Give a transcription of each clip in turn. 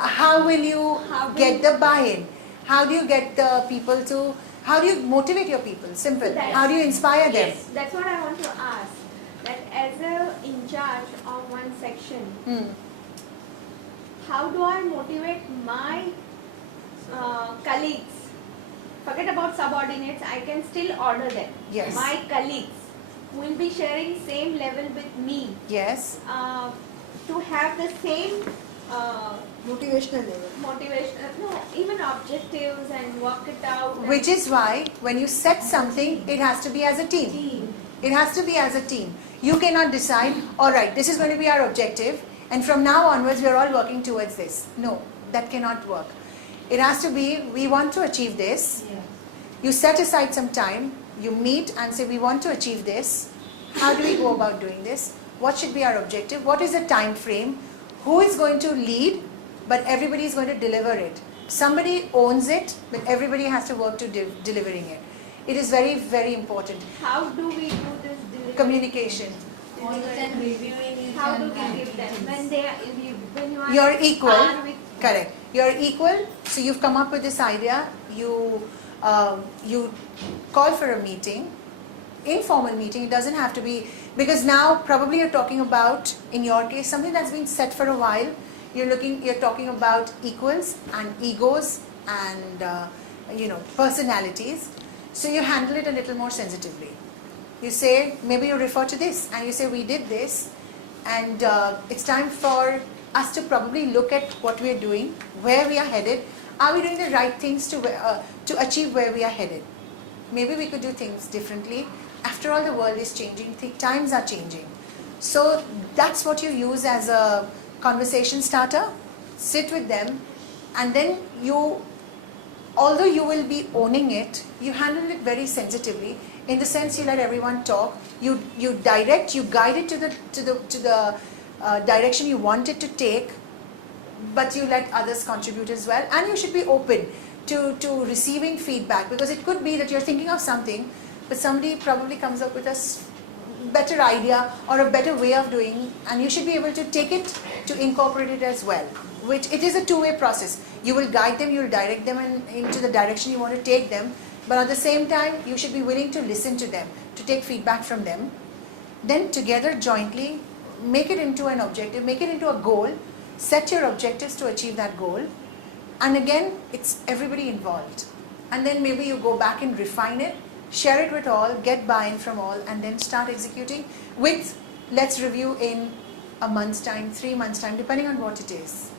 How will you get the buy-in? How do you get the people to, how do you motivate your people? Simple. How do you inspire them? Yes, that's what I want to ask. That as a in charge of one section, how do I motivate my colleagues? Forget about subordinates, I can still order them. Yes. My colleagues will be sharing same level with me. Yes. To have the same Motivational level. motivation, no, even objectives and work it out. Which is why when you set something, it has to be as a team. It has to be as a team. You cannot decide, all right, this is going to be our objective, and from now onwards we are all working towards this. No, that cannot work. It has to be, we want to achieve this. Yeah. You set aside some time, you meet and say, we want to achieve this. How do we go about doing this? What should be our objective? What is the time frame? Who is going to lead? But everybody is going to deliver it. Somebody owns it, but everybody has to work to delivering it. It is very, very important. How do we do this delivery? Communication. All the time reviewing it. How do and we give them? actions. When you are You're equal. par with- Correct. You're equal. So you've come up with this idea. You call for a meeting, informal meeting. It doesn't have to be, because now probably you're talking about, in your case, something that's been set for a while. You're talking about equals and egos and personalities. So you handle it a little more sensitively. You say, maybe you refer to this and you say, we did this, and it's time for us to probably look at what we are doing, where we are headed. Are we doing the right things to achieve where we are headed? Maybe we could do things differently. After all, the world is changing, times are changing. So that's what you use as a conversation starter. Sit with them, and then although you will be owning it, you handle it very sensitively. In the sense, you let everyone talk. You direct, you guide it to the direction you want it to take, but you let others contribute as well. And you should be open to receiving feedback, because it could be that you're thinking of something, but somebody probably comes up with a better idea or a better way of doing, and you should be able to take it to incorporate it as well. Which it is a two-way process. You will guide them, you will direct them into the direction you want to take them, but at the same time you should be willing to listen to them, to take feedback from them. Then together, jointly, make it into an objective, make it into a goal, set your objectives to achieve that goal, and again it's everybody involved. And then maybe you go back and refine it, share it with all, get buy-in from all, and then start executing with, let's review in a month's time, 3 months' time, depending on what it is.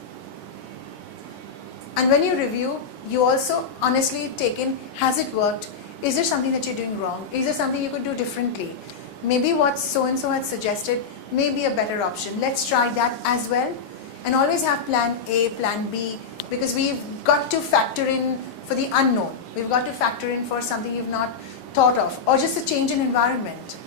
And when you review, you also honestly take in, has it worked? Is there something that you're doing wrong? Is there something you could do differently? Maybe what so-and-so had suggested may be a better option. Let's try that as well. And always have plan A, plan B, because we've got to factor in for the unknown. We've got to factor in for something you've not thought of, or just a change in environment.